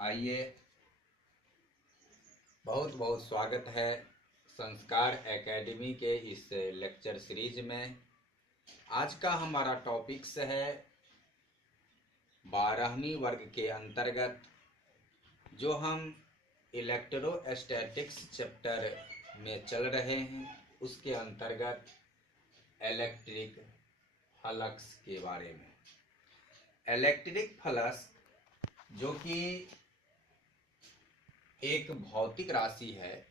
आइए, बहुत बहुत स्वागत है संस्कार एकेडमी के इस लेक्चर सीरीज में। आज का हमारा टॉपिक्स है 12वीं वर्ग के अंतर्गत जो हम इलेक्ट्रोस्टैटिक्स चैप्टर में चल रहे हैं, उसके अंतर्गत इलेक्ट्रिक फ्लक्स के बारे में। इलेक्ट्रिक फ्लक्स जो कि एक भौतिक राशि है,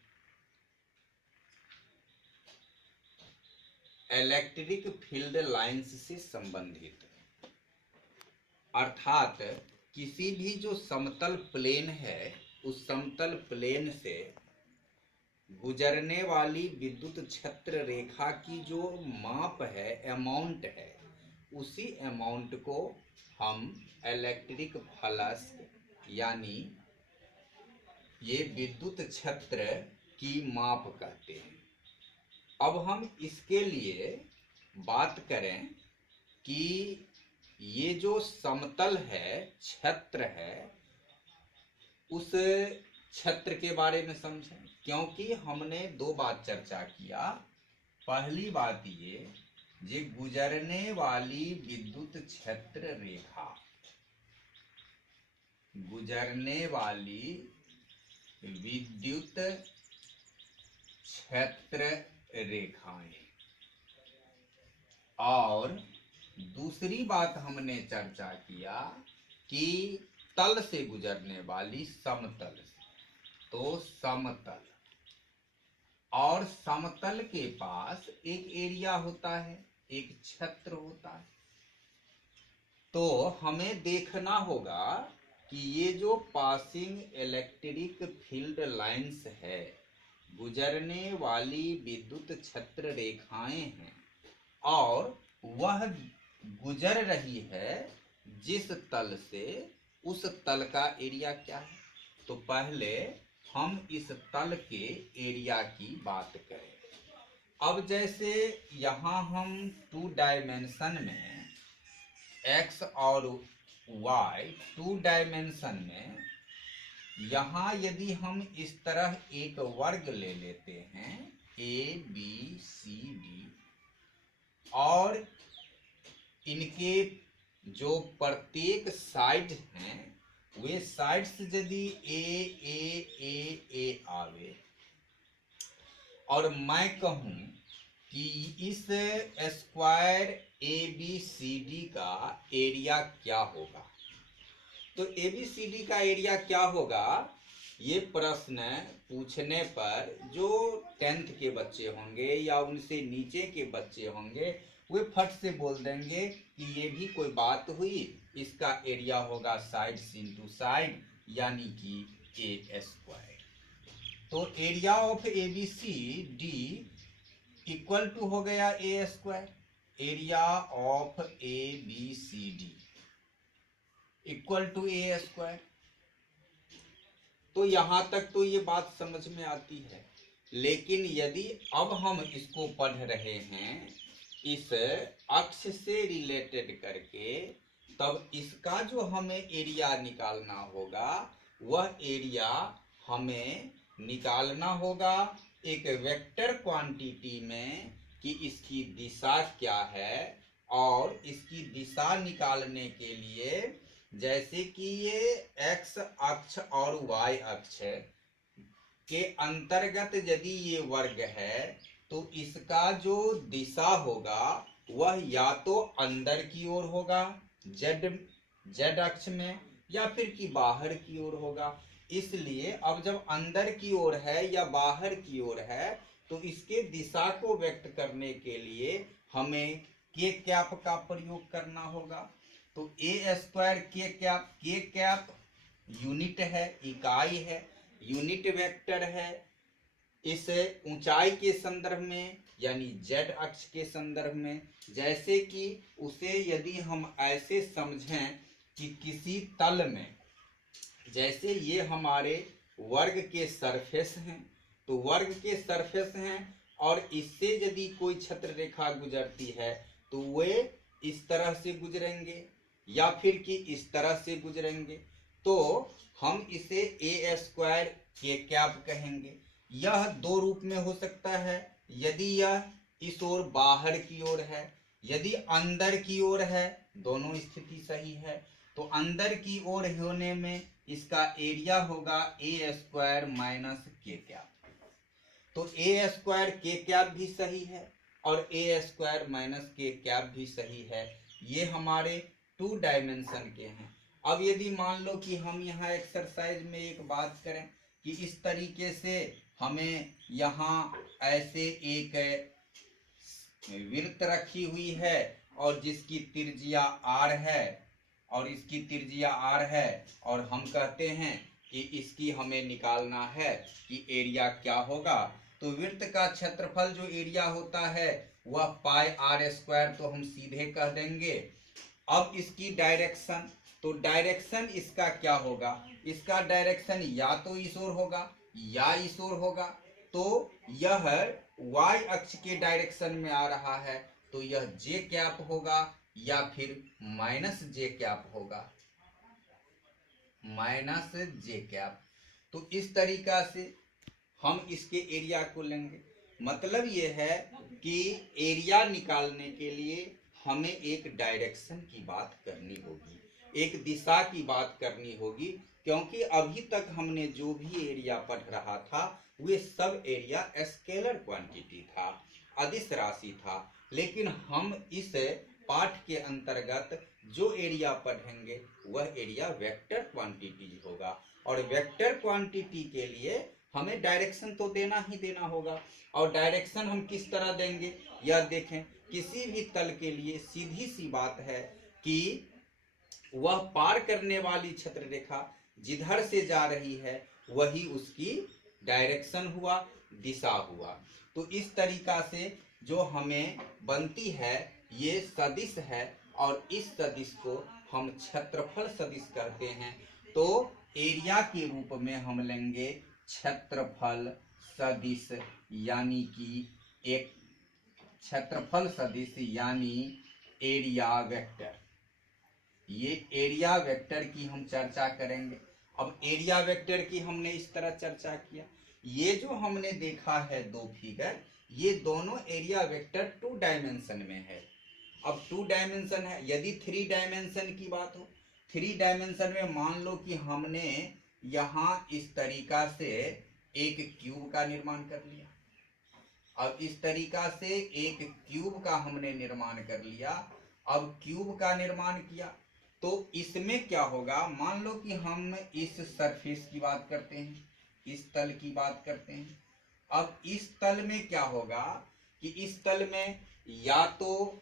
इलेक्ट्रिक फील्ड लाइंस से संबंधित, अर्थात किसी भी जो समतल प्लेन है उस समतल प्लेन से गुजरने वाली विद्युत क्षेत्र रेखा की जो माप है, अमाउंट है, उसी अमाउंट को हम इलेक्ट्रिक फ्लक्स यानी ये विद्युत क्षेत्र की माप कहते हैं। अब हम इसके लिए बात करें कि ये जो समतल है, क्षेत्र है, उस क्षेत्र के बारे में समझें, क्योंकि हमने दो बात चर्चा किया। पहली बात ये गुजरने वाली विद्युत क्षेत्र रेखा, गुजरने वाली विद्युत क्षेत्र रेखाएं, और दूसरी बात हमने चर्चा किया कि तल से गुजरने वाली समतल से, तो समतल और समतल के पास एक एरिया होता है, एक क्षेत्र होता है। तो हमें देखना होगा कि ये जो पासिंग इलेक्ट्रिक फील्ड लाइंस है, गुजरने वाली विद्युत क्षेत्र रेखाएं हैं, और वह गुजर रही है जिस तल से, उस तल का एरिया क्या है। तो पहले हम इस तल के एरिया की बात करें। अब जैसे यहाँ हम 2 डायमेंशन में x और y 2 डायमेंशन में, यहाँ यदि हम इस तरह एक वर्ग ले लेते हैं ABCD, और इनके जो प्रत्येक साइड हैं वे साइड्स यदि ए आवे, और मैं कहूं कि इस स्क्वायर ABCD का एरिया क्या होगा, तो ABCD का एरिया क्या होगा, ये प्रश्न पूछने पर जो 10th के बच्चे होंगे या उनसे नीचे के बच्चे होंगे, वे फट से बोल देंगे कि ये भी कोई बात हुई, इसका एरिया होगा साइड्स इंटू साइड, यानी कि A स्क्वायर। तो area of ABCD equal to हो गया A square. Area of ABCD equal to A square. तो यहां तक तो ये बात समझ में आती है, लेकिन यदि अब हम इसको पढ़ रहे हैं इस अक्ष से रिलेटेड करके, तब इसका जो हमें एरिया निकालना होगा, वह एरिया हमें निकालना होगा एक वेक्टर क्वांटिटी में कि इसकी दिशा क्या है। और इसकी दिशा निकालने के लिए, जैसे कि ये x अक्ष और y अक्ष के अंतर्गत यदि ये वर्ग है, तो इसका जो दिशा होगा वह या तो अंदर की ओर होगा z अक्ष में, या फिर कि बाहर की ओर होगा। इसलिए अब जब अंदर की ओर है या बाहर की ओर है, तो इसके दिशा को व्यक्त करने के लिए हमें के कैप का प्रयोग करना होगा। तो A स्क्वायर के कैप यूनिट है, इकाई है, यूनिट वेक्टर है इस ऊंचाई के संदर्भ में, यानी z अक्ष के संदर्भ में। जैसे कि उसे यदि हम ऐसे समझें कि किसी तल में, जैसे ये हमारे वर्ग के सरफेस हैं, तो वर्ग के सरफेस हैं, और इससे यदि कोई क्षेत्र रेखा गुजरती है तो वे इस तरह से गुजरेंगे या फिर कि इस तरह से गुजरेंगे। तो तो हम इसे ए स्क्वायर के कैप कहेंगे। यह दो रूप में हो सकता है, यदि यह इस ओर बाहर की ओर है, यदि अंदर की ओर है, दोनों स्थिति सही है। तो अंदर की ओर होने में इसका एरिया होगा ए स्क्वायर माइनस के कैप। तो ए स्क्वायर के कैप भी सही है और ए स्क्वायर माइनस के कैप भी सही है। ये हमारे 2 डायमेंशन के हैं। अब यदि मान लो कि हम यहाँ एक्सरसाइज में एक बात करें कि इस तरीके से हमें यहाँ ऐसे एक वृत्त रखी हुई है और जिसकी त्रिज्या r है और इसकी त्रिज्या r है, और हम कहते हैं कि इसकी हमें निकालना है कि एरिया क्या होगा। तो वृत्त का क्षेत्रफल जो एरिया होता है वह पाई r स्क्वायर, तो हम सीधे कह देंगे। अब इसकी डायरेक्शन, तो डायरेक्शन इसका क्या होगा, इसका डायरेक्शन या तो इस ओर होगा या इस ओर होगा। तो यह y अक्ष के डायरेक्शन में आ रहा है, तो यह j कैप होगा या फिर माइनस j कैप होगा, माइनस j कैप। तो इस तरीका से हम इसके एरिया को लेंगे। मतलब ये है कि एरिया निकालने के लिए हमें एक डायरेक्शन की बात करनी होगी, एक दिशा की बात करनी होगी, क्योंकि अभी तक हमने जो भी एरिया पढ़ रहा था वे सब एरिया स्केलर क्वांटिटी था, अदिश राशि था। लेकिन हम इस पाठ के अंतर्गत जो एरिया पढ़ेंगे वह एरिया वेक्टर क्वांटिटी होगा, और वेक्टर क्वांटिटी के लिए हमें डायरेक्शन तो देना ही देना होगा। और डायरेक्शन हम किस तरह देंगे, यह देखें। किसी भी तल के लिए सीधी सी बात है कि वह पार करने वाली छत्र रेखा जिधर से जा रही है वही उसकी डायरेक्शन हुआ, दिशा हुआ। तो इस तरीका से जो हमें बनती है ये सदिश है, और इस सदिश को हम क्षेत्रफल सदिश कहते हैं। तो एरिया के रूप में हम लेंगे क्षेत्रफल सदिश, यानी कि एक क्षेत्रफल सदिश यानी एरिया वेक्टर। ये एरिया वेक्टर की हम चर्चा करेंगे। अब एरिया वेक्टर की हमने इस तरह चर्चा किया। ये जो हमने देखा है दो फिगर, ये दोनों एरिया वेक्टर 2 डायमेंशन में है। अब 2 डायमेंशन है, यदि 3 डायमेंशन की बात हो, 3 डायमेंशन में मान लो कि हमने यहाँ इस तरीका से एक क्यूब का निर्माण कर लिया। अब इस तरीका से एक क्यूब का हमने निर्माण कर लिया। अब क्यूब का निर्माण किया तो इसमें क्या होगा, मान लो कि हम इस सरफेस की बात करते हैं, इस तल की बात करते हैं। अब इस तल में क्या होगा कि इस तल में या तो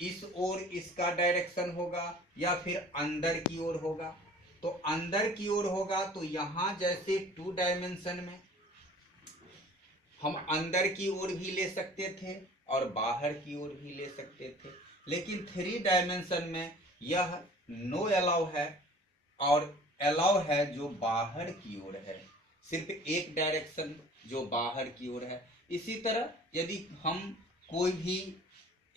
इस ओर इसका डायरेक्शन होगा या फिर अंदर की ओर होगा। तो अंदर की ओर होगा तो यहां जैसे 2 डायमेंशन में हम अंदर की ओर भी ले सकते थे और बाहर की ओर भी ले सकते थे, लेकिन 3 डायमेंशन में यह नो अलाउ है और अलाउ है जो बाहर की ओर है, सिर्फ एक डायरेक्शन जो बाहर की ओर है। इसी तरह यदि हम कोई भी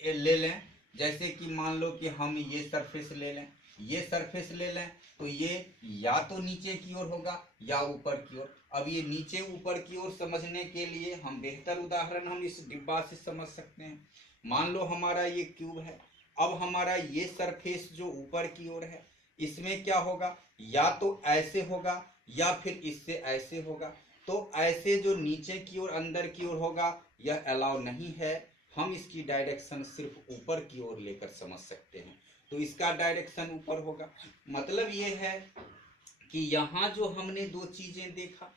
ले लें, जैसे कि मान लो कि हम ये सरफेस ले लें, ये सरफेस ले लें, तो ये या तो नीचे की ओर होगा या ऊपर की ओर। अब ये नीचे ऊपर की ओर समझने के लिए हम बेहतर उदाहरण हम इस डिब्बा से समझ सकते हैं। मान लो हमारा ये क्यूब है, अब हमारा ये सरफेस जो ऊपर की ओर है इसमें क्या होगा, या तो ऐसे होगा या फिर इससे ऐसे होगा। तो ऐसे जो नीचे की ओर अंदर की ओर होगा यह अलाउ नहीं है, हम इसकी डायरेक्शन सिर्फ ऊपर की ओर लेकर समझ सकते हैं, तो इसका डायरेक्शन ऊपर होगा। मतलब ये है कि यहाँ जो हमने 2 चीजें देखा,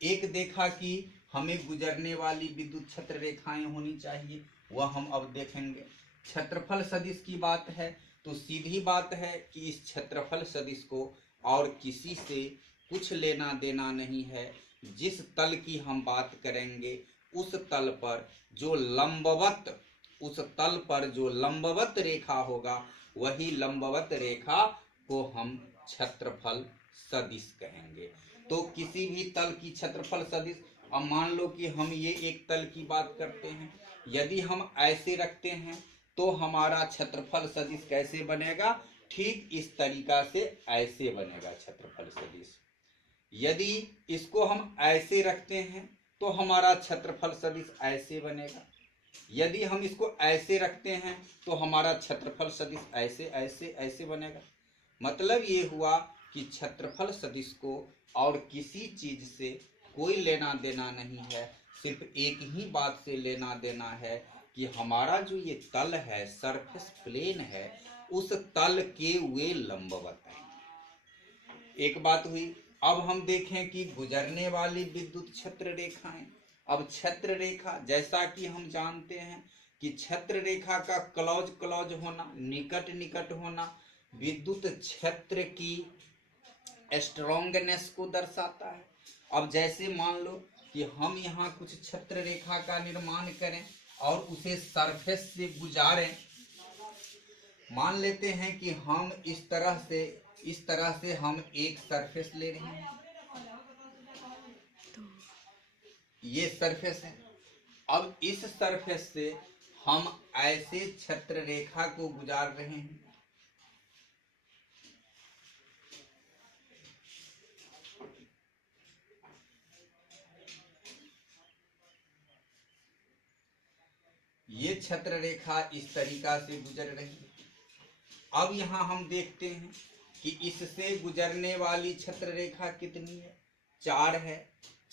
एक देखा कि हमें गुजरने वाली विद्युत क्षेत्र रेखाएं होनी चाहिए, वह हम अब देखेंगे। क्षेत्रफल सदिश की बात है तो सीधी बात है कि इस क्षेत्रफल सदिश को और किसी से कुछ लेना देना नहीं है। जिस तल की हम बात करेंगे उस तल पर जो लंबवत, उस तल पर जो लंबवत रेखा होगा वही लंबवत रेखा को हम क्षेत्रफल सदिश कहेंगे। तो किसी भी तल की क्षेत्रफल सदिश, अब मान लो कि हम ये एक तल की बात करते हैं, यदि हम ऐसे रखते हैं तो हमारा क्षेत्रफल सदिश कैसे बनेगा, ठीक इस तरीका से ऐसे बनेगा क्षेत्रफल सदिश। यदि इसको हम ऐसे रखते हैं तो हमारा क्षेत्रफल सदिश ऐसे बनेगा। यदि हम इसको ऐसे रखते हैं तो हमारा क्षेत्रफल सदिश ऐसे ऐसे ऐसे बनेगा। मतलब ये हुआ कि क्षेत्रफल सदिश को और किसी चीज से कोई लेना देना नहीं है, सिर्फ एक ही बात से लेना देना है कि हमारा जो ये तल है, सरफेस प्लेन है, उस तल के वे लंबवत है। एक बात हुई। अब हम देखें कि गुजरने वाली विद्युत क्षेत्र रेखाएं। अब क्षेत्र रेखा, जैसा कि हम जानते हैं कि क्षेत्र रेखा का क्लोज क्लोज होना, निकट निकट होना विद्युत क्षेत्र की स्ट्रॉन्गनेस को दर्शाता है। अब जैसे मान लो कि हम यहाँ कुछ क्षेत्र रेखा का निर्माण करें और उसे सरफेस से गुजारें। मान लेते हैं कि हम इस तरह से हम एक सरफेस ले रहे हैं, ये सरफेस है। अब इस सरफेस से हम ऐसे क्षेत्र रेखा को गुजार रहे हैं। ये क्षेत्र रेखा इस तरीका से गुजर रही है। अब यहाँ हम देखते हैं कि इससे गुजरने वाली क्षेत्र रेखा कितनी है, 4 है।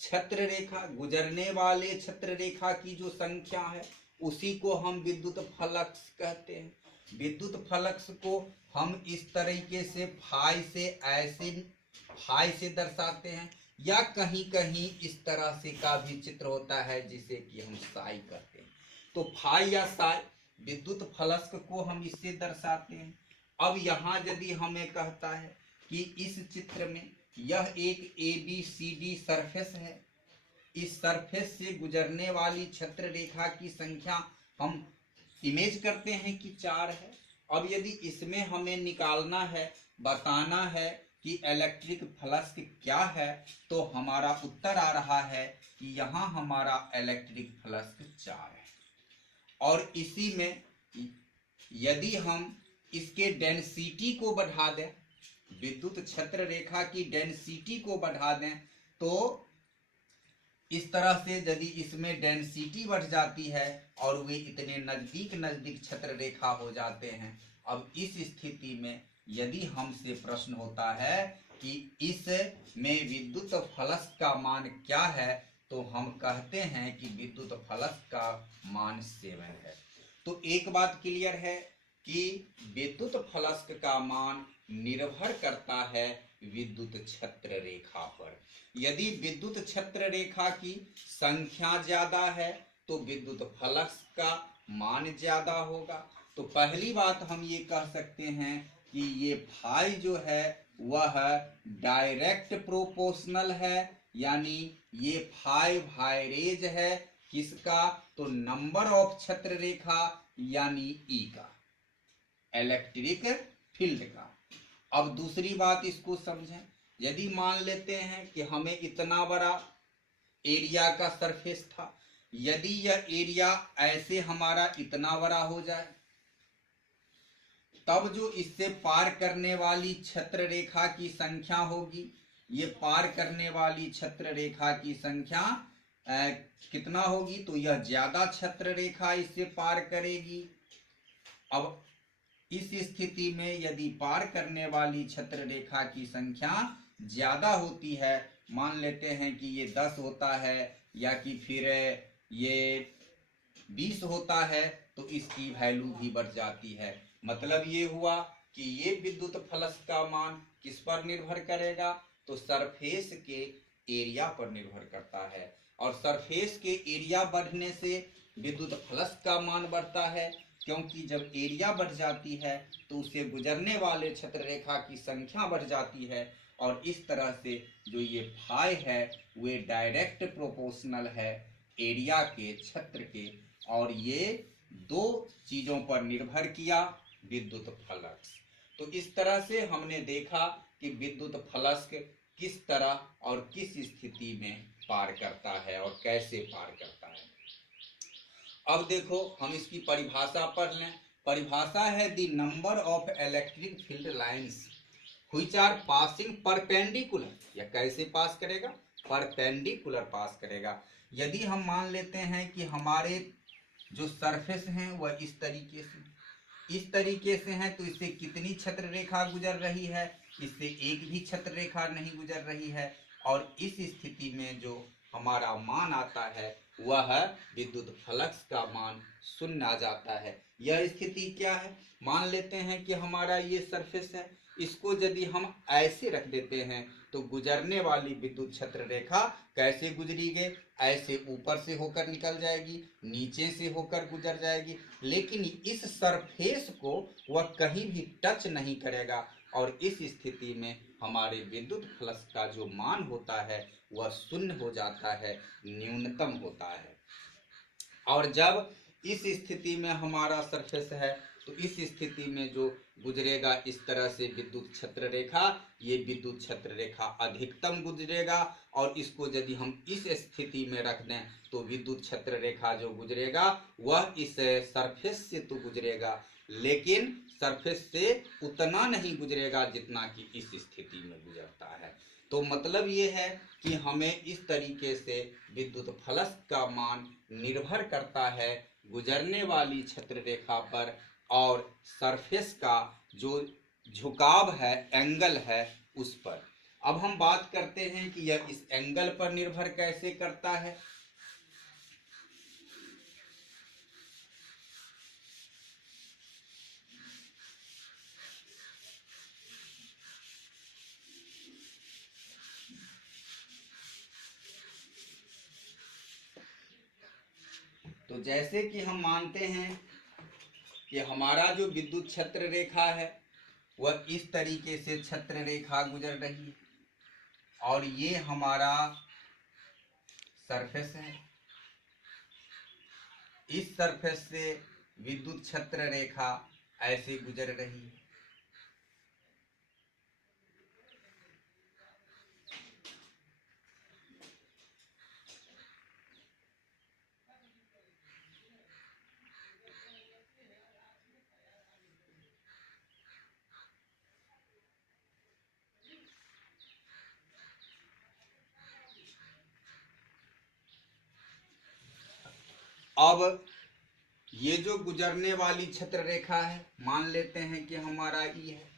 क्षेत्र रेखा, गुजरने वाले क्षेत्र रेखा की जो संख्या है उसी को हम विद्युत फ्लक्स कहते हैं। विद्युत फ्लक्स को हम इस तरीके से फाई से दर्शाते हैं, या कहीं कहीं इस तरह से का भी चित्र होता है जिसे कि हम साई कहते हैं। तो फाई या साई विद्युत फ्लक्स को हम इससे दर्शाते हैं। अब यहाँ यदि हमें कहता है कि इस चित्र में यह एक ABCD सरफेस है, इस सरफेस से गुजरने वाली क्षेत्र रेखा की संख्या हम इमेज करते हैं कि 4 है। अब यदि इसमें हमें निकालना है, बताना है कि इलेक्ट्रिक फ्लक्स क्या है, तो हमारा उत्तर आ रहा है कि यहाँ हमारा इलेक्ट्रिक फ्लक्स 4 है। और इसी में यदि हम इसके डेंसिटी को बढ़ा दें, विद्युत क्षेत्र रेखा की डेंसिटी को बढ़ा दें, तो इस तरह से यदि इसमें डेंसिटी बढ़ जाती है और वे इतने नजदीक नजदीक क्षेत्र रेखा हो जाते हैं। अब इस स्थिति में यदि हमसे प्रश्न होता है कि इस में विद्युत फ्लक्स का मान क्या है, तो हम कहते हैं कि विद्युत फ्लक्स का मान 7 है। तो एक बात क्लियर है कि विद्युत फ्लक्स का मान निर्भर करता है विद्युत क्षेत्र रेखा पर। यदि विद्युत क्षेत्र रेखा की संख्या ज्यादा है तो विद्युत फ्लक्स का मान ज्यादा होगा। तो पहली बात हम ये कह सकते हैं कि ये फाई जो है वह डायरेक्ट प्रोपोर्शनल है, यानी ये फाई वायरेज है किसका, तो नंबर ऑफ क्षेत्र रेखा यानी ई का, इलेक्ट्रिक फील्ड का। अब दूसरी बात इसको समझें। यदि मान लेते हैं कि हमें इतना बड़ा एरिया का सरफेस था, यदि यह एरिया ऐसे हमारा इतना बड़ा हो जाए, तब जो इससे पार करने वाली क्षेत्र रेखा की संख्या होगी, ये पार करने वाली क्षेत्र रेखा की संख्या कितना होगी, तो यह ज्यादा क्षेत्र रेखा इससे पार करेगी। अब इस स्थिति में यदि पार करने वाली क्षेत्र रेखा की संख्या ज्यादा होती है, मान लेते हैं कि ये 10 होता है या कि फिर ये 20 होता है, तो इसकी वैल्यू भी बढ़ जाती है। मतलब ये हुआ कि ये विद्युत फ्लक्स का मान किस पर निर्भर करेगा, तो सरफेस के एरिया पर निर्भर करता है। और सरफेस के एरिया बढ़ने से विद्युत फ्लक्स का मान बढ़ता है, क्योंकि जब एरिया बढ़ जाती है तो उसे गुजरने वाले क्षेत्र रेखा की संख्या बढ़ जाती है। और इस तरह से जो ये फाई है वे डायरेक्ट प्रोपोर्शनल है एरिया के, क्षेत्र के, और ये 2 चीजों पर निर्भर किया, विद्युत फ्लक्स। तो इस तरह से हमने देखा कि विद्युत फ्लक्स किस तरह और किस स्थिति में पार करता है और कैसे पार करता है। अब देखो हम इसकी परिभाषा पढ़ लें। परिभाषा है the number of electric field lines which are passing perpendicular. यह कैसे पास करेगा? परपेंडिकुलर पास करेगा। यदि हम मान लेते हैं कि हमारे जो सरफेस हैं वह इस तरीके से हैं, तो इससे कितनी छत्र रेखा गुजर रही है? इससे एक भी छत्र रेखा नहीं गुजर रही है। और इस स्थिति में जो हमारा मान आता है वह विद्युत फ्लक्स का मान शून्य आ जाता है। यह स्थिति क्या है? मान लेते हैं कि हमारा ये सरफेस है, इसको यदि हम ऐसे रख देते हैं तो गुजरने वाली विद्युत छत्र रेखा कैसे गुजरेगी? ऐसे ऊपर से होकर निकल जाएगी, नीचे से होकर गुजर जाएगी, लेकिन इस सरफेस को वह कहीं भी टच नहीं करेगा। और इस स्थिति में हमारे विद्युत फ्लक्स का जो मान होता है वह शून्य हो जाता है, न्यूनतम होता है। और जब इस स्थिति में हमारा सरफेस है तो इस स्थिति में जो गुजरेगा इस तरह से विद्युत छत्र रेखा, ये विद्युत छत्र रेखा अधिकतम गुजरेगा। और इसको यदि हम इस स्थिति में रख दें तो विद्युत छत्र रेखा जो गुजरेगा वह इस सरफेस से तो गुजरेगा, लेकिन सरफेस से उतना नहीं गुजरेगा जितना कि इस स्थिति में गुजरता है। तो मतलब ये है कि हमें इस तरीके से विद्युत फ्लक्स का मान निर्भर करता है गुजरने वाली छत्र रेखा पर और सरफेस का जो झुकाव है, एंगल है, उस पर। अब हम बात करते हैं कि यह इस एंगल पर निर्भर कैसे करता है। तो जैसे कि हम मानते हैं कि हमारा जो विद्युत छत्र रेखा है वह इस तरीके से छत्र रेखा गुजर रही है और ये हमारा सरफेस है। इस सरफेस से विद्युत छत्र रेखा ऐसे गुजर रही है। अब ये जो गुजरने वाली छत्र रेखा है, मान लेते हैं कि हमारा ई है।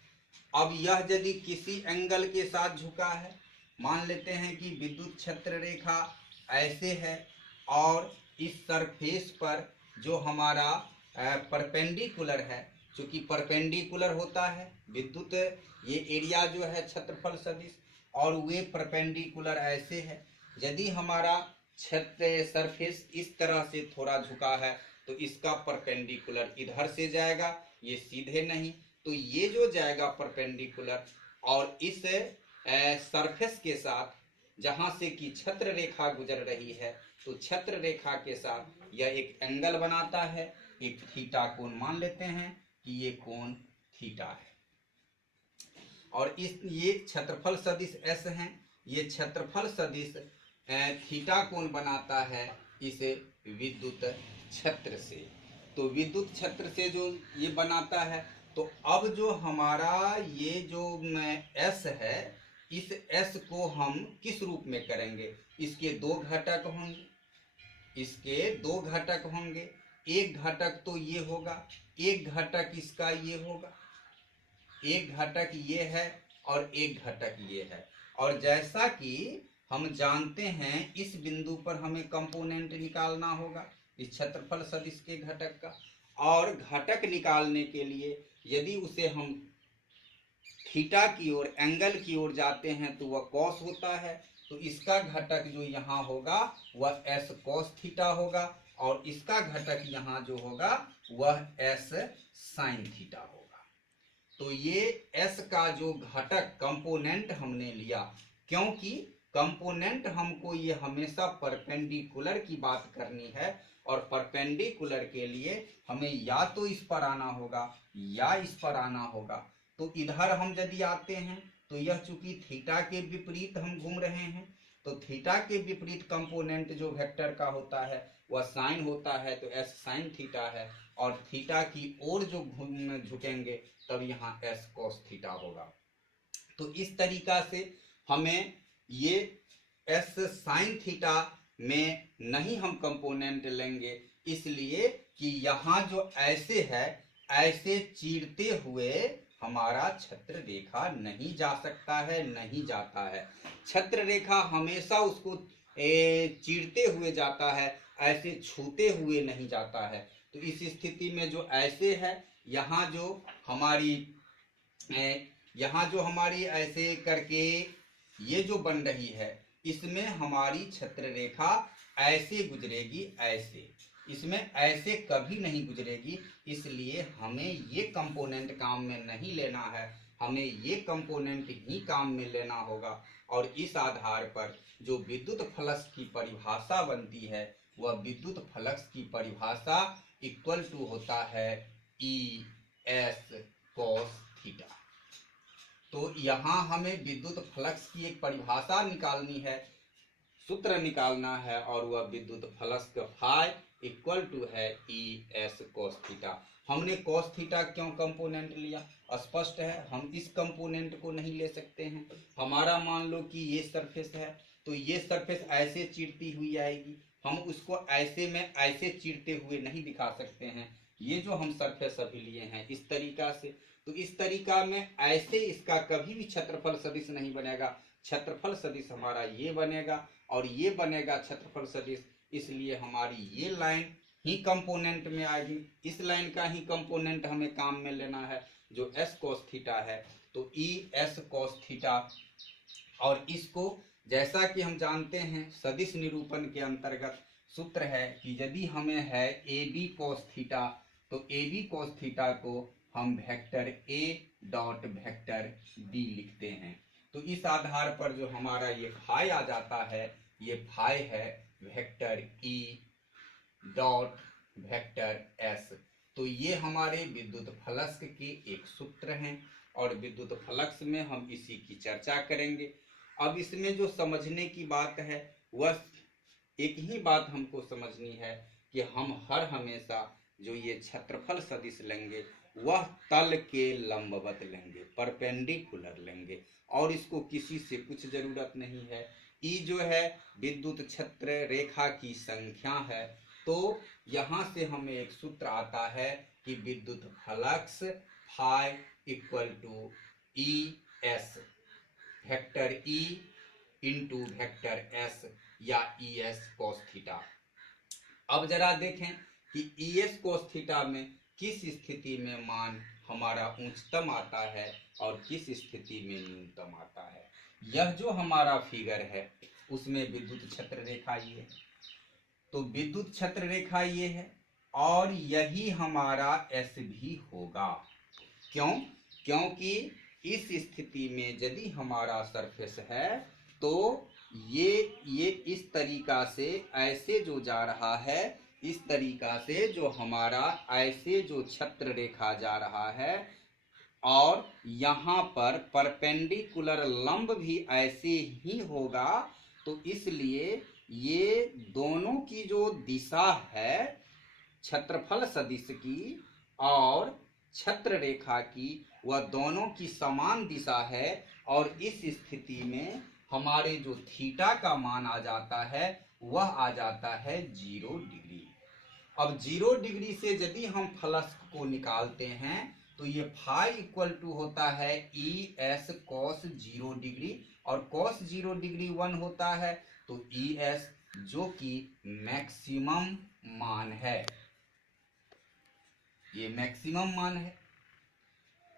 अब यह यदि किसी एंगल के साथ झुका है, मान लेते हैं कि विद्युत छत्र रेखा ऐसे है और इस सरफेस पर जो हमारा परपेंडिकुलर है, चूंकि परपेंडिकुलर होता है विद्युत ये एरिया जो है क्षेत्रफल सदिश, और वे परपेंडिकुलर ऐसे है। यदि हमारा छत्र सरफेस इस तरह से थोड़ा झुका है तो इसका परपेंडिकुलर इधर से जाएगा, ये सीधे नहीं, तो ये जो जाएगा परपेंडिकुलर और इस सरफेस के साथ जहां से कि छत्र रेखा गुजर रही है, तो छत्र रेखा के साथ यह एक एंगल बनाता है, एक थीटा कोण मान लेते हैं कि ये कोण थीटा है। और इस ये क्षेत्रफल सदिश एस हैं, ये क्षेत्रफल सदिश थीटा कोण बनाता है इस विद्युत छत्र से। तो विद्युत छत्र से जो ये बनाता है, तो अब जो हमारा ये जो एस है, इस एस को हम किस रूप में करेंगे? इसके दो घटक होंगे, इसके दो घटक होंगे। एक घटक तो ये होगा, एक घटक इसका ये होगा, एक घटक ये है और एक घटक ये है। और जैसा कि हम जानते हैं इस बिंदु पर हमें कंपोनेंट निकालना होगा इस क्षेत्रफल सदिश के घटक का, और घटक निकालने के लिए यदि उसे हम थीटा की ओर, एंगल की ओर जाते हैं तो वह कॉस होता है, तो इसका घटक जो यहाँ होगा वह एस कॉस थीटा होगा और इसका घटक यहाँ जो होगा वह एस साइन थीटा होगा। तो ये एस का जो घटक कंपोनेंट हमने लिया, क्योंकि कंपोनेंट हमको ये हमेशा परपेंडिकुलर की बात करनी है और परपेंडिकुलर के लिए हमें या तो इस पर आना होगा या इस पर आना होगा। तो इधर हम यदि आते हैं तो यह चूंकि थीटा के विपरीत हम घूम रहे हैं, तो थीटा के विपरीत कंपोनेंट जो वेक्टर का होता है वह साइन होता है, तो एस साइन थीटा है। और थीटा की ओर जो झुकेंगे तब यहाँ s cos थीटा होगा। तो इस तरीका से हमें ये s sin थीटा में नहीं हम कंपोनेंट लेंगे, इसलिए कि यहाँ जो ऐसे है ऐसे चीरते हुए हमारा छत्र रेखा नहीं जा सकता है, नहीं जाता है। छत्र रेखा हमेशा उसको चीरते हुए जाता है, ऐसे छूते हुए नहीं जाता है। तो इस स्थिति में जो ऐसे है, यहाँ जो हमारी ऐसे करके ये जो बन रही है, इसमें हमारी छत्र रेखा ऐसे गुजरेगी, ऐसे, इसमें ऐसे कभी नहीं गुजरेगी। इसलिए हमें ये कंपोनेंट काम में नहीं लेना है, हमें ये कंपोनेंट ही काम में लेना होगा। और इस आधार पर जो विद्युत फ्लक्स की परिभाषा बनती है, वह विद्युत फ्लक्स की परिभाषा इक्वल टू होता है ई एस कॉस थीटा। तो यहाँ हमें विद्युत फ्लक्स की एक परिभाषा निकालनी है, सूत्र निकालना है, और वह विद्युत फ्लक्स का फाई इक्वल टू है ई एस कॉस थीटा। हमने कॉस थीटा क्यों कंपोनेंट लिया, स्पष्ट है, हम इस कंपोनेंट को नहीं ले सकते हैं। हमारा मान लो कि ये सरफेस है, तो ये सरफेस ऐसे चीरती हुई आएगी, हम उसको ऐसे में ऐसे चीरते हुए नहीं दिखा सकते हैं। ये जो हम सरफेस अभी लिए हैं इस तरीका से, तो इस तरीका में ऐसे इसका कभी भी क्षेत्रफल सदिश नहीं बनेगा। क्षेत्रफल सदिश हमारा ये बनेगा और ये बनेगा क्षेत्रफल सदिश, इसलिए हमारी ये लाइन ही कंपोनेंट में आएगी। इस लाइन का ही कंपोनेंट हमें काम में लेना है जो s cos थीटा है। तो ई एस cos थीटा, और इसको जैसा कि हम जानते हैं सदिश निरूपण के अंतर्गत सूत्र है कि यदि हमें है ए बी cos थीटा, तो ए बी cos थीटा को हम vector a dot vector b लिखते हैं। तो इस आधार पर जो हमारा ये फाई आ जाता है, ये फाई है vector e dot vector s। तो ये हमारे विद्युत फ्लक्स के एक सूत्र हैं, और विद्युत फ्लक्स में हम इसी की चर्चा करेंगे। अब इसमें जो समझने की बात है, वह एक ही बात हमको समझनी है कि हम हर हमेशा जो ये क्षेत्रफल सदिश लेंगे वह तल के लंबवत लेंगे, परपेंडिकुलर लेंगे, और इसको किसी से कुछ जरूरत नहीं है। ई जो है विद्युत क्षेत्र रेखा की संख्या है, तो यहाँ से हमें एक सूत्र आता है कि विद्युत flux phi equal to E S vector E into vector S या ई एस कॉस थीटा। अब जरा देखें कि ई एस कॉस थीटा में किस स्थिति में मान हमारा उच्चतम आता है और किस स्थिति में न्यूनतम आता है। यह जो हमारा फिगर है उसमें विद्युत क्षेत्र रेखा ये है, तो विद्युत क्षेत्र रेखा ये है, और यही हमारा एस भी होगा। क्यों? क्योंकि इस स्थिति में यदि हमारा सरफेस है तो ये इस तरीका से ऐसे जो जा रहा है, इस तरीका से जो हमारा ऐसे जो क्षेत्र रेखा जा रहा है, और यहाँ पर परपेंडिकुलर लंब भी ऐसे ही होगा। तो इसलिए ये दोनों की जो दिशा है क्षेत्रफल सदिश की और क्षेत्र रेखा की, वह दोनों की समान दिशा है, और इस स्थिति में हमारे जो थीटा का मान आ जाता है वह आ जाता है 0 डिग्री। अब 0 डिग्री से यदि हम फ्लक्स को निकालते हैं तो ये फाई इक्वल टू होता है ई एस कॉस 0 डिग्री, और कॉस 0 डिग्री 1 होता है, तो ई एस जो कि मैक्सिमम मान है, ये मैक्सिमम मान है।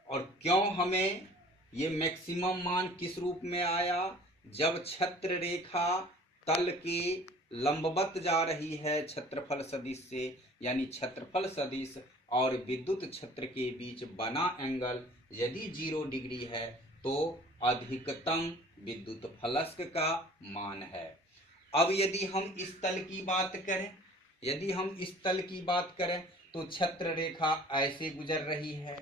और क्यों हमें ये मैक्सिमम मान किस रूप में आया? जब क्षेत्र रेखा तल के लंबवत जा रही है क्षेत्रफल सदिश से, यानी क्षेत्रफल सदिश और विद्युत क्षेत्र के बीच बना एंगल यदि 0 डिग्री है तो अधिकतम विद्युत फ्लक्स का मान है। अब यदि हम इस तल की बात करें, यदि हम इस तल की बात करें तो क्षेत्र रेखा ऐसे गुजर रही है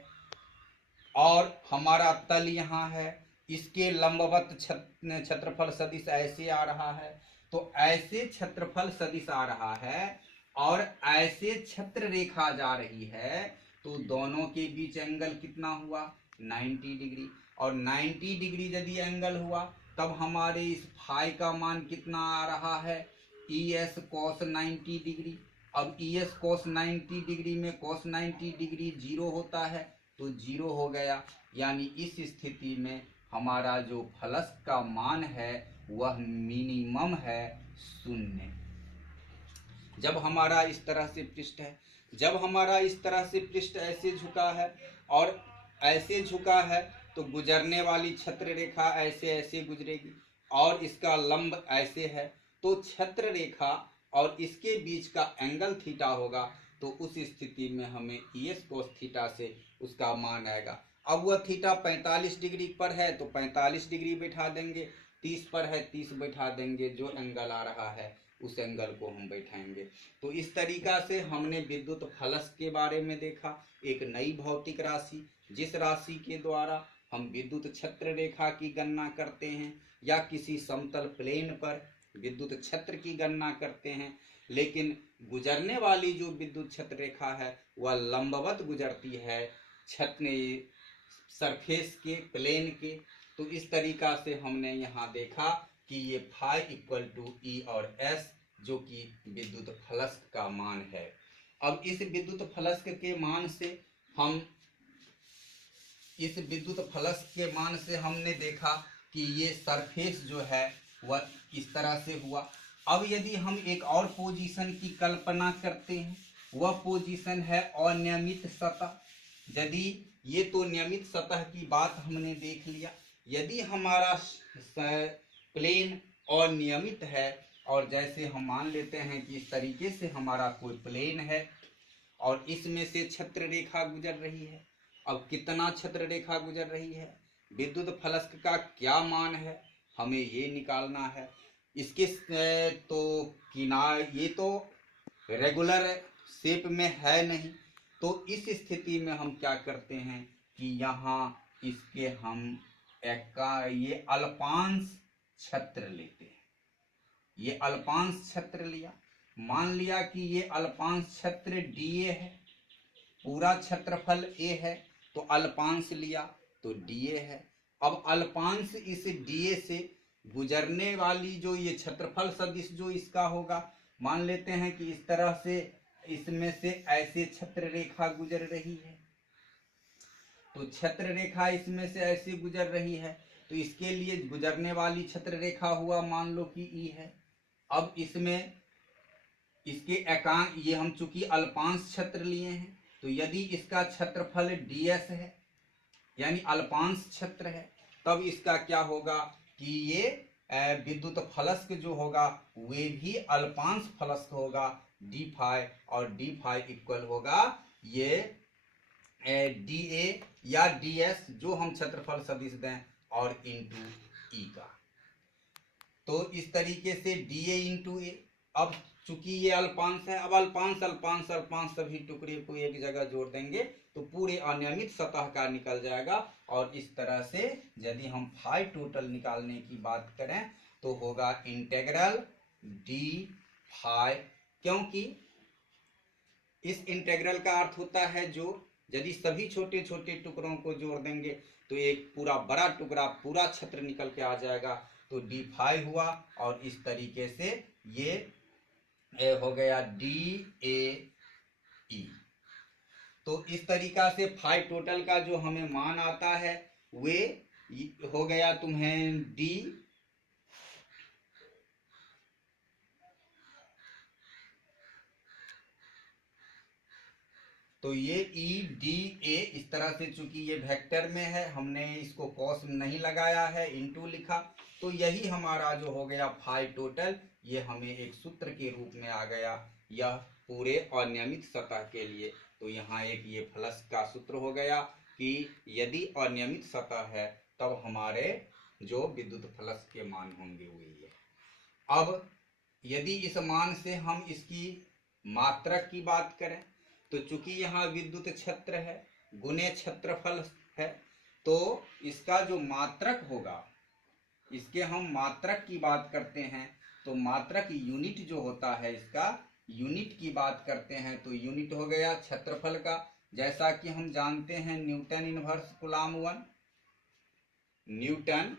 और हमारा तल यहाँ है, इसके लंबवत क्षेत्रफल सदिश ऐसे आ रहा है। तो ऐसे क्षेत्रफल सदिश आ रहा है और ऐसे छत्र रेखा जा रही है तो दोनों के बीच एंगल कितना हुआ 90 डिग्री। और 90 डिग्री यदि एंगल हुआ तब हमारे इस फाई का मान कितना आ रहा है ES cos 90 डिग्री। अब ES cos 90 डिग्री में cos 90 डिग्री 0 होता है तो 0 हो गया, यानी इस स्थिति में हमारा जो फलक का मान है वह मिनिमम है 0। जब हमारा इस तरह से पृष्ठ है, जब हमारा इस तरह से पृष्ठ ऐसे झुका है और ऐसे झुका है तो गुजरने वाली छत्र रेखा ऐसे ऐसे गुजरेगी और इसका लंब ऐसे है, तो छत्र रेखा और इसके बीच का एंगल थीटा होगा। तो उस स्थिति में हमें ES cos थीटा से उसका मान आएगा। अब वह थीटा 45 डिग्री पर है तो 45 डिग्री बैठा देंगे, 30 पर है 30 बैठा देंगे, जो एंगल आ रहा है उस एंगल को हम बैठाएंगे। तो इस तरीका से हमने विद्युत फलक के बारे में देखा, एक नई भौतिक राशि, जिस राशि के द्वारा हम विद्युत छत्र रेखा की गणना करते हैं या किसी समतल प्लेन पर विद्युत छत्र की गणना करते हैं, लेकिन गुजरने वाली जो विद्युत छत्र रेखा है वह लंबवत गुजरती है छत्र सरफेस के, प्लेन के। तो इस तरीका से हमने यहाँ देखा कि ये फाई इक्वल टू E और S जो कि विद्युत फलक का मान है। अब इस विद्युत फलक के मान से हमने देखा कि ये सरफेस जो है वह इस तरह से हुआ। अब यदि हम एक और पोजीशन की कल्पना करते हैं, वह पोजीशन है अनियमित सतह। यदि ये तो नियमित सतह की बात हमने देख लिया, यदि हमारा प्लेन अनियमित है और जैसे हम मान लेते हैं कि इस तरीके से हमारा कोई प्लेन है और इसमें से छत्र रेखा गुजर रही है। अब कितना छत्र रेखा गुजर रही है, विद्युत फलक का क्या मान है, हमें ये निकालना है। इसके तो किनारे ये तो रेगुलर शेप में है नहीं, तो इस स्थिति में हम क्या करते हैं कि यहाँ इसके हम ये अल्पांश छत्र लेते हैं। ये अल्पांश छत्र लिया, मान लिया कि ये अल्पांश छत्र DA है, पूरा क्षेत्रफल A है तो अल्पांश लिया तो DA है। अब अल्पांश इस DA से गुजरने वाली जो ये क्षेत्रफल सदिश जो इसका होगा, मान लेते हैं कि इस तरह से इसमें से ऐसे छत्र रेखा गुजर रही है, तो छत्र रेखा इसमें से ऐसे गुजर रही है तो इसके लिए गुजरने वाली छत्र रेखा हुआ मान लो कि E है। अब इसमें इसके एकांक ये हम चूंकि अल्पांश छत्र लिए हैं तो यदि इसका क्षेत्रफल DS है यानी अल्पांश छत्र है, तब इसका क्या होगा कि ये विद्युत फलक जो होगा वे भी अल्पांश फलक होगा D फाई, और D फाई इक्वल होगा ये DA या DS जो हम क्षेत्रफल सदिश दें और इंटू E का। तो इस तरीके से DA इंटू A। अब चूंकि ये अल्पांश है, अब अल्पांश अल्पांश अल्पांश सभी टुकड़े को एक जगह जोड़ देंगे तो पूरे अनियमित सतह का निकल जाएगा। और इस तरह से यदि हम फाई टोटल निकालने की बात करें तो होगा इंटेग्रल D फाई, क्योंकि इस इंटेग्रल का अर्थ होता है जो यदि सभी छोटे छोटे टुकड़ों को जोड़ देंगे तो एक पूरा बड़ा टुकड़ा पूरा क्षेत्र निकल के आ जाएगा, तो D फाई हुआ। और इस तरीके से ये हो गया DAE। तो इस तरीका से फाई टोटल का जो हमें मान आता है वे हो गया तुम्हें D तो ये EDA इस तरह से, चूंकि ये वेक्टर में है हमने इसको कॉस नहीं लगाया है, इनटू लिखा, तो यही हमारा जो हो गया फाई टोटल, ये हमें एक सूत्र के रूप में आ गया यह पूरे अनियमित सतह के लिए। तो यहाँ एक ये फ्लक्स का सूत्र हो गया कि यदि अनियमित सतह है तब हमारे जो विद्युत फ्लक्स के मान होंगे वो ये। अब यदि इस मान से हम इसकी मात्रक की बात करें तो चूंकि यहाँ विद्युत क्षेत्र है गुने क्षेत्रफल है, तो इसका जो मात्रक होगा, इसके हम मात्रक की बात करते हैं तो मात्रक यूनिट जो होता है इसका, यूनिट की बात करते हैं तो यूनिट हो गया क्षेत्रफल का, जैसा कि हम जानते हैं Newton inverse coulomb 1, Newton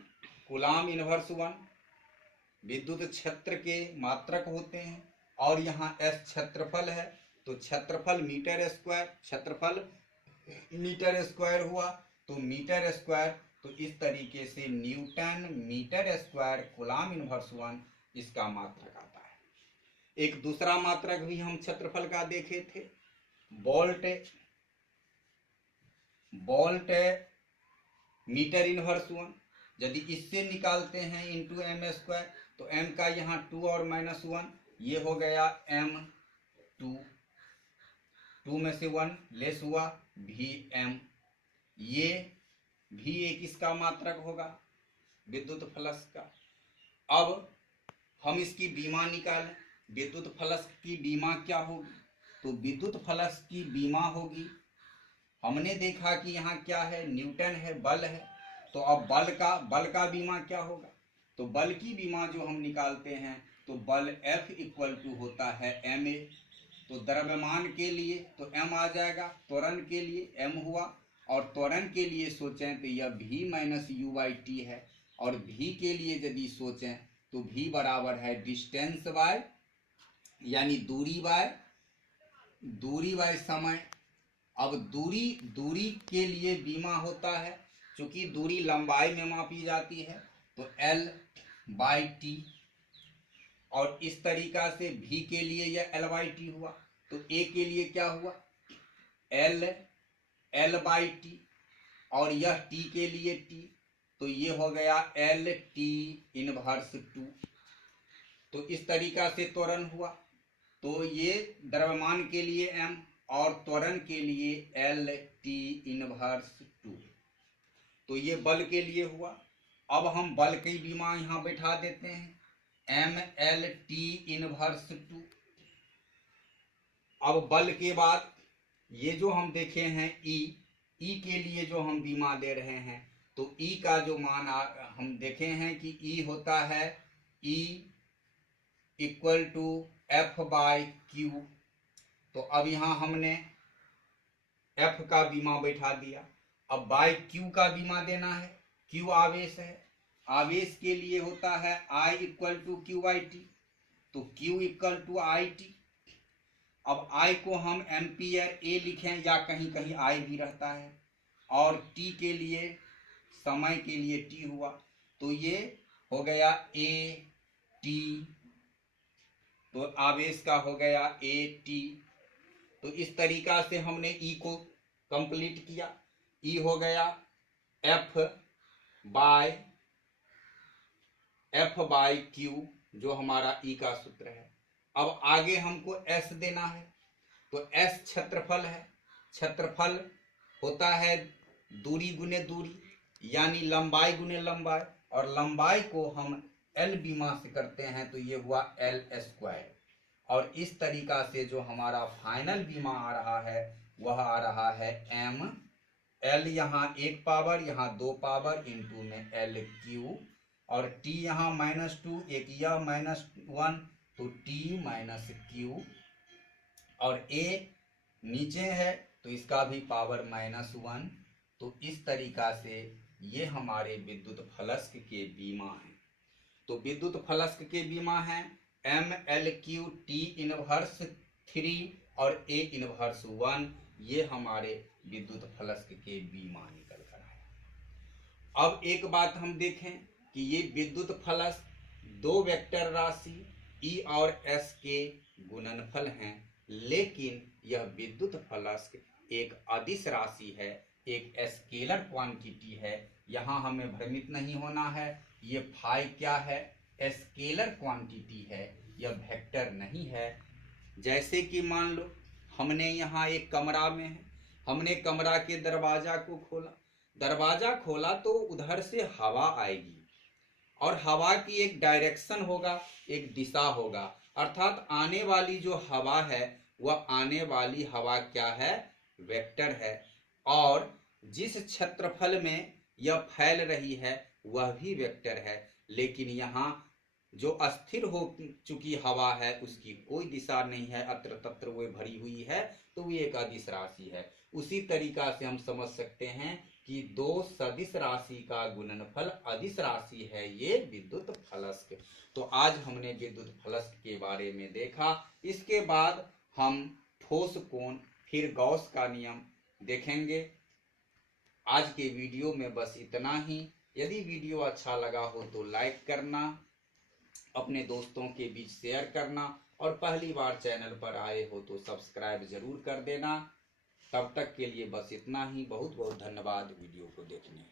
coulomb inverse 1 विद्युत क्षेत्र के मात्रक होते हैं। और यहाँ एस क्षेत्रफल है, तो क्षेत्रफल मीटर स्क्वायर, क्षेत्रफल मीटर स्क्वायर हुआ, तो मीटर स्क्वायर, तो इस तरीके से newton metre square coulomb inverse 1 इसका मात्रक आता है। एक दूसरा मात्रक भी हम क्षेत्रफल का देखे थे, वोल्ट मीटर इनवर्स 1। यदि इससे निकालते हैं इंटू एम स्क्वायर, तो एम का यहाँ 2 और -1, ये हो गया m2, 2 में से 1 लेस हुआ Vm, ये भी एक इसका मात्रक होगा विद्युत फलक का। अब हम इसकी बीमा निकालें, विद्युत फलक की बीमा क्या होगी, तो विद्युत फलक की बीमा होगी, हमने देखा कि यहाँ क्या है, न्यूटन है, बल है, तो अब बल का बीमा क्या होगा, तो बल की बीमा जो हम निकालते हैं तो बल F इक्वल टू होता है ma, तो द्रव्यमान के लिए तो m आ जाएगा, त्वरण के लिए m हुआ, और त्वरण के लिए सोचें तो यह v माइनस u/t है, और v के लिए यदि सोचें तो v बराबर है डिस्टेंस बाय, यानी दूरी बाय समय। अब दूरी के लिए बीमा होता है, चूंकि दूरी लंबाई में मापी जाती है तो L/t, और इस तरीका से v के लिए यह L/t हुआ, तो a के लिए क्या हुआ L/t, और यह t के लिए t, तो ये हो गया LT इनवर्स 2। तो इस तरीका से त्वरण हुआ, तो ये द्रव्यमान के लिए m और त्वरण के लिए LT इनवर्स 2, तो ये बल के लिए हुआ। अब हम बल की बीमा यहाँ बैठा देते हैं, MLT इनवर्स 2। अब बल के बाद ये जो हम देखे हैं E के लिए जो हम बीमा दे रहे हैं, तो E का जो मान हम देखे हैं कि E होता है E इक्वल टू F/Q, तो अब यहाँ हमने F का बीमा बैठा दिया। अब बाय Q का बीमा देना है, Q आवेश है, आवेश के लिए होता है I इक्वल टू Q/T, तो Q इक्वल टू IT। अब I को हम एम्पियर A लिखें, या कहीं कहीं I भी रहता है, और T के लिए समय के लिए T हुआ, तो ये हो गया AT, तो आवेश का हो गया AT। तो इस तरीका से हमने E को कंप्लीट किया, E हो गया F/Q, जो हमारा E का सूत्र है। अब आगे हमको S देना है, तो S क्षेत्रफल है, क्षेत्रफल होता है दूरी गुने दूरी, यानी लंबाई गुने लंबाई, और लंबाई को हम L बीमा से करते हैं, तो ये हुआ L²। और इस तरीका से जो हमारा फाइनल बीमा आ रहा है वह आ रहा है M, L यहाँ 1 पावर, यहाँ 2 पावर, इंटू में LQ, और T यहाँ -2, एक यह -1, तो T-Q, और A नीचे है तो इसका भी पावर -1। तो इस तरीका से ये हमारे विद्युत फलक के बीमा हैं। तो विद्युत फलक के बीमा हैं MLQ, T इनवर्स 3 और A इनवर्स 1, ये हमारे विद्युत फलक के बीमा निकल कर आए। अब एक बात हम देखें कि ये विद्युत फलक दो वेक्टर राशि E और S के गुणनफल हैं, लेकिन यह विद्युत फलक एक अदिश राशि है, एक स्केलर क्वांटिटी है। यहाँ हमें भ्रमित नहीं होना है, ये फाई क्या है, स्केलर क्वांटिटी है, यह वेक्टर नहीं है। जैसे कि मान लो हमने यहाँ एक कमरा में है, हमने कमरा के दरवाजा को खोला, दरवाजा खोला तो उधर से हवा आएगी, और हवा की एक डायरेक्शन होगा, एक दिशा होगा, अर्थात आने वाली जो हवा है वह आने वाली हवा क्या है, वेक्टर है, और जिस क्षेत्रफल में यह फैल रही है वह भी वेक्टर है। लेकिन यहाँ जो अस्थिर हो चुकी हवा है उसकी कोई दिशा नहीं है, अत्र तत्र वो भरी हुई है, तो वो एक अदिश राशि है। उसी तरीका से हम समझ सकते हैं कि दो सदिश राशि का गुणनफल अदिश राशि है, ये विद्युत फलस्क। तो आज हमने विद्युत फलस्क के बारे में देखा। इसके बाद हम ठोस कोण फिर गॉस का नियम देखेंगे। आज के वीडियो में बस इतना ही। यदि वीडियो अच्छा लगा हो तो लाइक करना, अपने दोस्तों के बीच शेयर करना, और पहली बार चैनल पर आए हो तो सब्सक्राइब जरूर कर देना। तब तक के लिए बस इतना ही। बहुत बहुत धन्यवाद वीडियो को देखने।